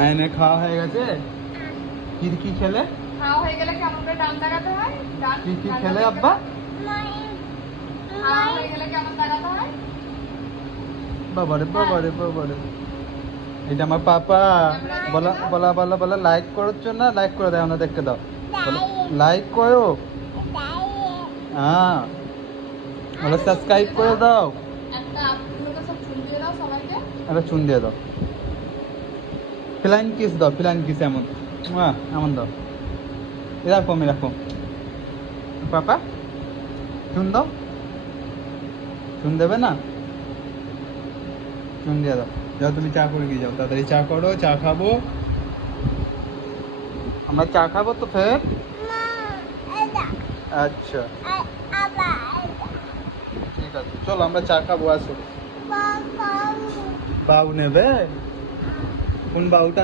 আয়নে খাওয়া হয়ে গেছে। কি কি খেলে? খাওয়া হয়ে গেলে কেমন করে ডান দাগাতে হয়? কি কি খেলে আব্বা? খাওয়া হয়ে গেলে কেমন দাগাতে হয়? বাবারে বাবারে বাবারে, এটা আমার পাপা। বলা বলা বলা বলা লাইক করছো না? লাইক করে দাও না, দেখতে দাও। লাইক করো। হ্যাঁ, বলো সাবস্ক্রাইব করে দাও। একটা আপুগুলোকে সব চুল দিয়ে দাও সবাইকে। একটা চুন দিয়ে দাও। ফ্লাইং কিস দাও, ফ্লাইং কিস এমন। এমন দাও। এরকম এরকম। পাপা চুন দাও। চুন দেবে না? চুন দিয়ে দাও। যাও তুমি চা করে দিয়ে যাও, তাড়াতাড়ি চা করো, চা খাবো। আমরা চা খাবো তো ফের। আচ্ছা ঠিক আছে, চলো আমরা চা খাবো, আসো। বাউ নেবে? কোন বাউটা